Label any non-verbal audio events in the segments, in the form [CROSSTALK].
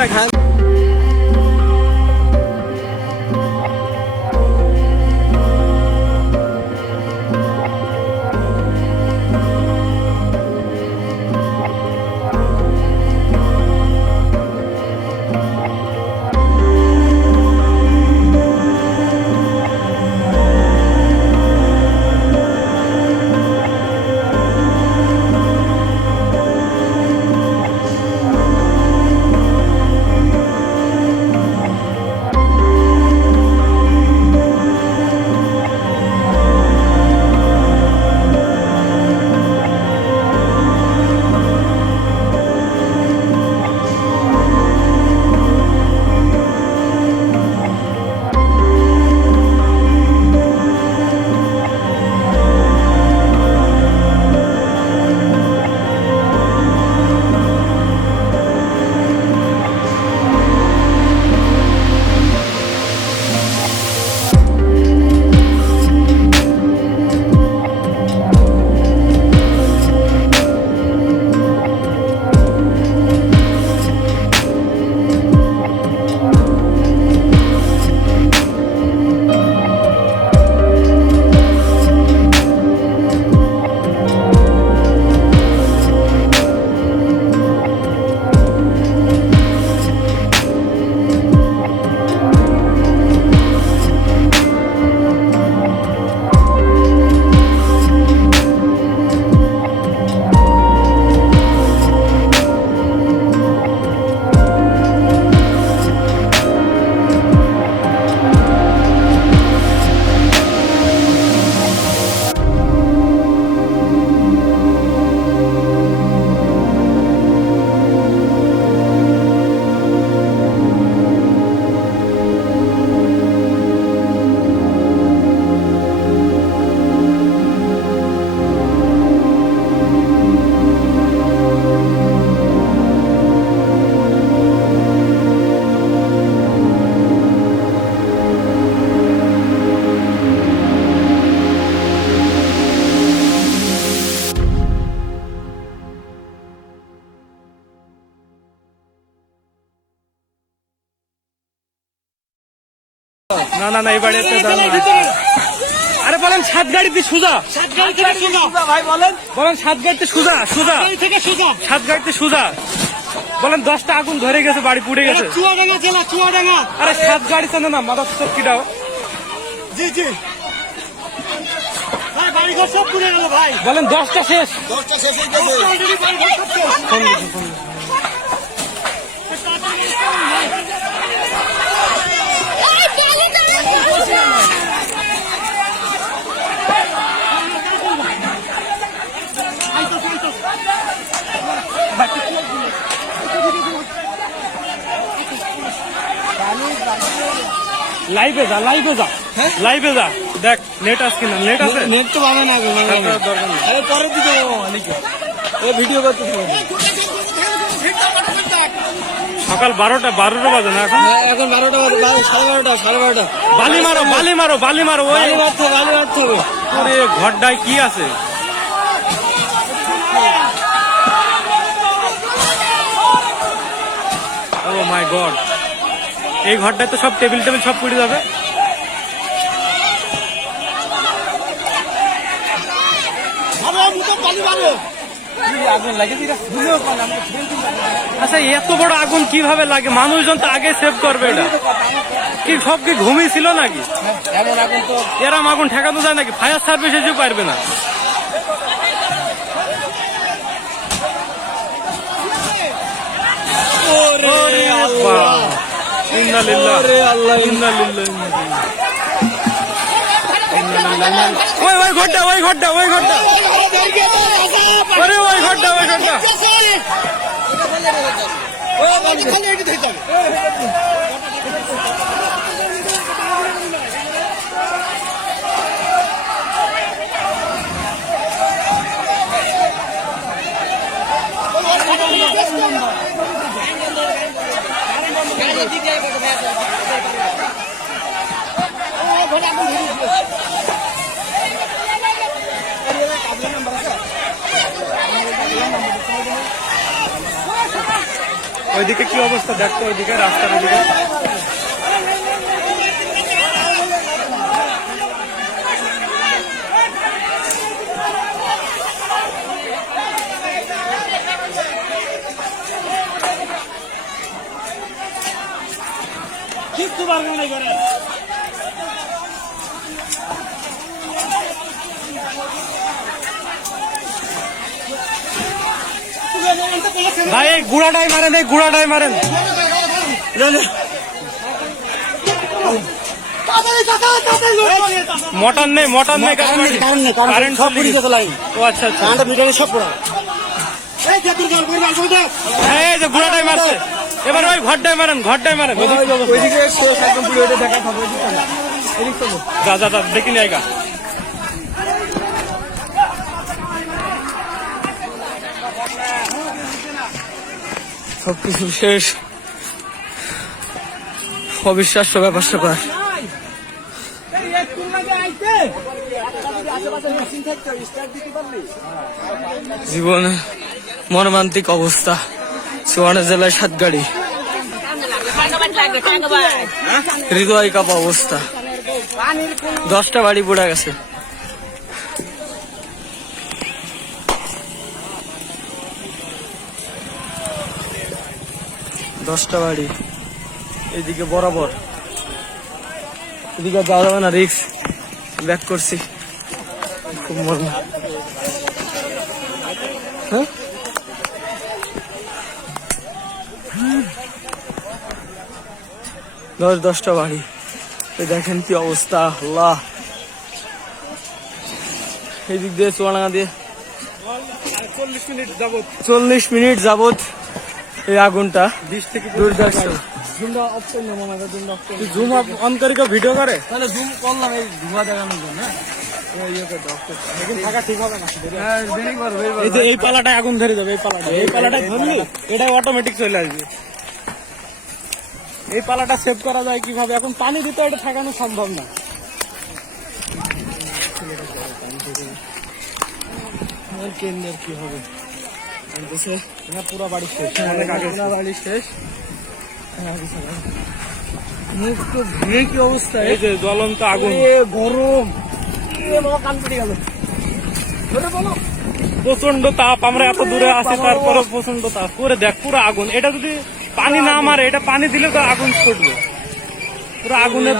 再ช่ না না না এই বাড়িতে দাম আরে বলেন সাত গাড়িতে সুজা। সাত গাড়ি থেকে সোজা ভাই বলেন। বলেন সাত গাড়িতে সুজা সুজা। গাড়ি থেকে সোজা। সাত গাড়িতে সুজা। বলেন দশটা আগুন ধরে গেছে বাড়ি পুড়ে গেছে। চুয়াডাঙ্গা জেলা চুয়াডাঙ্গা। আরে সাত গাড়ি চানে না মাদার চক্কিটাও জি জি। ভাই বাড়ি ঘর সব পুড়ে গেল ভাই। বলেন দশটা শেষ। দশটা শেষ হয়ে গেছে। লাইভে যা লাইভে যা। লাইভে যা। দেখ নেট আছে কিনা? নেট আছে? নেট তো পাবে না না। দরকার নেই। আরে পরে দিতে ও ভিডিও করতে সকাল বারোটা বারোটা বাজে না এখন? এখন বারোটা বাজে সাড়ে বারোটা সাড়ে বারোটা। বালি মারো বালি মারো বালি মারো ওই। বালি মারতে হবে বালি মারতে হবে। ওরে ঘরটায় কি আছে? Oh my god. এই ঘরটায় তো সব টেবিল টেবিল সব পুড়ে যাবে। আচ্ছা এত বড় আগুন কীভাবে লাগে? মানুষজন তো আগে সেভ করবে এটা। কি সব কি ঘুমিয়েছিল নাকি? এরম আগুন ঠেকানো যায় নাকি? ফায়ার সার্ভিস এসে পারবে না। ওরে আল্লাহ। ইন্না লিল্লাহ ইন্না লিল্লাহ ওই ওই ঘরটা ওই ঘরটা ওই ঘরটা আরে ওই ঘরটা ওই ঘরটা Thank you. ওইদিকে কি অবস্থা? দেখতো ওইদিকে রাস্তার ওইদিকে। ভাই গুড়াটাই মারেন এই গুড়াটাই মারেন। মটন নেই মটন নেই কারেন্ট ও আচ্ছা আচ্ছা। হ্যাঁ এই যে গুড়াটাই মারছে এবার ওই ঘরটাই মারেন ঘরটাই মারেন। যা যা যা দেখি নি আইগা সবকিছু শেষ। অবিশ্বাস্য ব্যাপার স্যাপার। জীবনে মর্মান্তিক অবস্থা। সুবর্ণ জেলায় সাতগাড়ি। হৃদয় কাপা অবস্থা। দশটা বাড়ি পড়ে গেছে। দশটা বাড়ি। এদিকে বরাবর। এদিকে যাওয়া যাবে না, রিক্স। ব্যাক করছি। খুব মর্ম। হ্যাঁ? দশ দশটা বাড়ি। দেখেন কি অবস্থা আল্লাহ। এই দিক দিয়ে চুয়াডাঙ্গা দিয়ে। চল্লিশ মিনিট যাবত এই আগুনটা অন করে কেউ ভিডিও করে? তাহলে জুম করলাম এই ধোঁয়া দেখানোর জন্য। হ্যাঁ দেরি এই পালাটায় আগুন ধরে যাবে এই পালাটা এই পালাটায় ধরলি এটা অটোমেটিক চলে আসবে। এই পালাটা সেভ করা যায় কীভাবে? এখন পানি দিতে এটা ঠেকানো সম্ভব না। কেন্দ্রের কি হবে? পুরো বাড়ি শেষ। অনেক আগে শেষ। বাড়ি শেষ। মুখ তো ভেঙে কি অবস্থা? এই যে জ্বলন্ত আগুন। গরম। প্রচণ্ড তাপ আমরা এত দূরে আছি তারপরে প্রচণ্ড তাপ। করে দেখ পুরো আগুন। এটা যদি পানি না মারে এটা পানি দিলে তো আগুন ছুটবে। পুরো আগুনের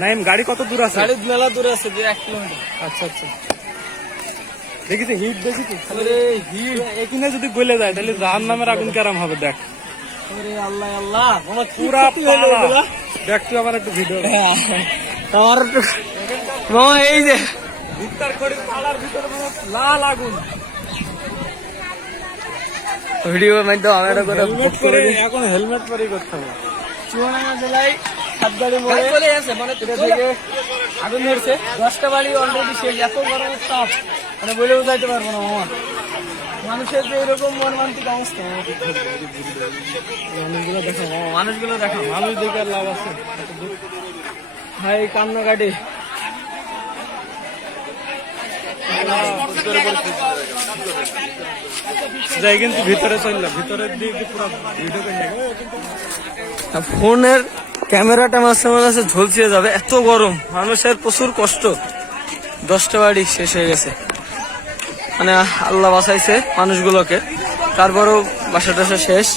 নাইম গাড়ি কত দূর আছে? গাড়ি মেলা দূরে আছে যে এক কিলোমিটার। আচ্ছা আচ্ছা। দেখিছি হিট দেখিছি আরে হিট। এখানে যদি গলে যায় তাহলে জাহান নামের আগুন কেরাম হবে দেখ। আল্লাহ আল্লাহ পুরা পালা। দেখ তুই একটু ভিডিও আমার [LAUGHS] একটু মামা এই যে। ভিতর করে পালার ভিতরে মানে লাল আগুন। ভিডিওর মাধ্যমে আমি করে এখন হেলমেট পরেই করতে হবে। চুয়াডাঙ্গা জেলায় সাতগাড়ি মোড়ে এটা থেকে আগুন ধরছে। দশটা বাড়ি অলরেডি শেষ। এত গরম তাপ। মানে বলে বোঝাইতে পারব না মামা। মানুষের যে এরকম মর্মান্তিক অবস্থা দেখো মানুষগুলো দেখো মানুষ লাভ আছে। ভাই, কান্নাকাটি। যাই, কিন্তু ভিতরে চলল দিকে পুরো ভিডিও করে ফোনের ক্যামেরাটা মাঝে মাঝে ঝলসিয়ে যাবে, এত গরম, মানুষের প্রচুর কষ্ট। দশটা বাড়ি শেষ হয়ে গেছে। মানে আল্লাহ বাঁচাইছে মানুষগুলোকে। তারপরও বাসা টাসা শেষ।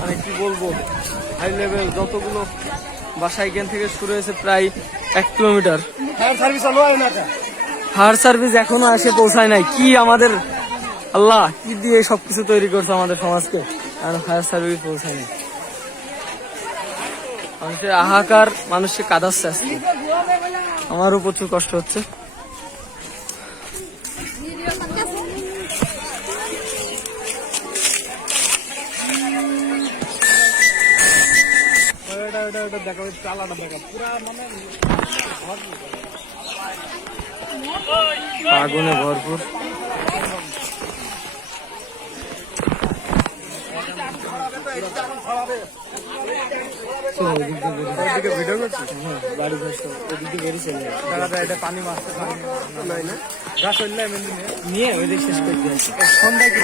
মানে কি বলব? হাই লেভেল যতগুলো বাসা এখান থেকে শুরু হয়েছে প্রায় এক কিলোমিটার। ফায়ার সার্ভিস এখনও এসে পৌঁছায় নাই। কি আমাদের আল্লাহ কি দিয়ে সবকিছু তৈরি করছে আমাদের সমাজকে? আর ফায়ার সার্ভিস পৌঁছায়নি মানুষের আহাকার মানুষকে কাঁদাচ্ছে আমারও প্রচুর কষ্ট হচ্ছে। এটা এটা এটা দেখা চালাটা দেখা পুরা মানে আগুনে ভরপুর। ভিডিও করছিস? বাড়ি বসে ওদিকে বেরিয়ে চলে এটা পানি মারতে পানি নাই না গাছ নিয়ে। ওই শেষ করে দিয়েছি। সন্ধ্যায় কি